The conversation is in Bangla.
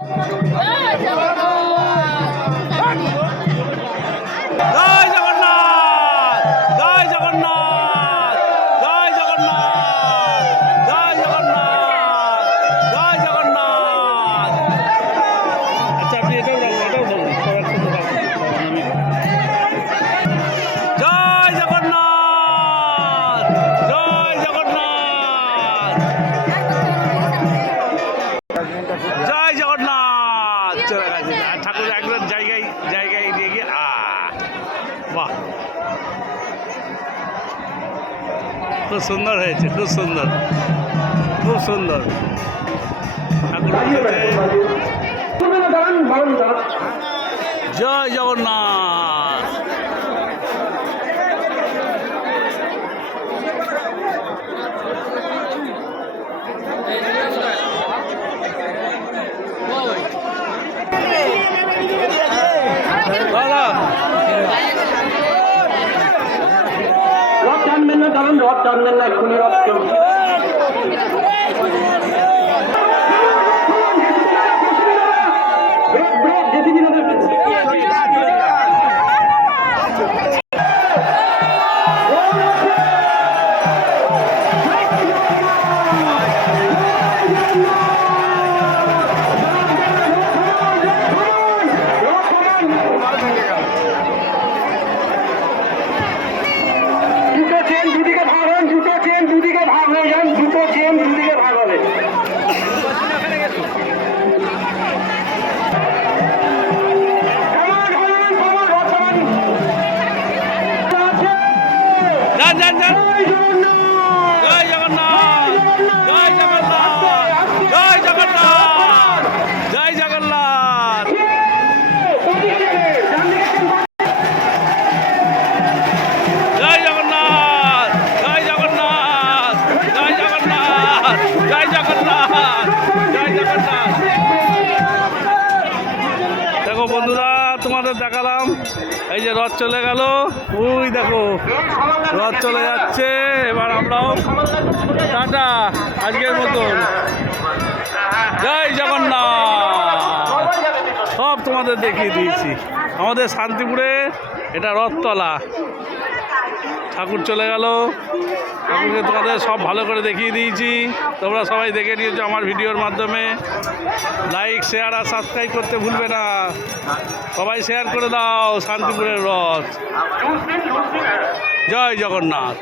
জয় জগন্নাথ, জয় জগন্নাথ, জয় জগন্নাথ, জয় জগন্নাথ, জয় জগন্নাথ। আচ্ছা, আপনি এটাও বলুন, সবার সাথে জয় জগন্নাথ, জয় জগন্নাথ, জয় জগন্নাথ। চলে গেছে ঠাকুর একবার জায়গায় জায়গায় দিয়ে গিয়ে বাহ, খুব সুন্দর হয়েছে, খুব সুন্দর, খুব সুন্দর। ঠাকুর জয় জগন্নাথ। রথ টানবেন না, কারণ রথ টানবেন না, এক্ষুনি রথ জয় জগন্নাথ, জয় জগন্নাথ, জয় জগন্নাথ, জয় জগন্নাথ, জয় জগন্নাথ, জয় জগন্নাথ, জয় জগন্নাথ, জয় জগন্নাথ, জয় জগন্নাথ। দেখো বন্ধুরা, তোমাদের দেখালাম এই যে রথ চলে গেল, ওই দেখো রথ চলে যাচ্ছে। এবার আমরাও টাটা আজকের মতন। জয় জগন্নাথ। সব তোমাদের দেখিয়ে দিয়েছি। আমাদের শান্তিপুরে এটা রথতলা, ঠাকুর চলে গেল, ঠাকুরকে তোমাদের সব ভালো করে দেখিয়ে দিয়েছি। তোমরা সবাই দেখে নিয়েছো আমার ভিডিওর মাধ্যমে। লাইক, শেয়ার আর সাবস্ক্রাইব করতে ভুলবে না। সবাই শেয়ার করে দাও শান্তিপুরের রথ। জয় জগন্নাথ।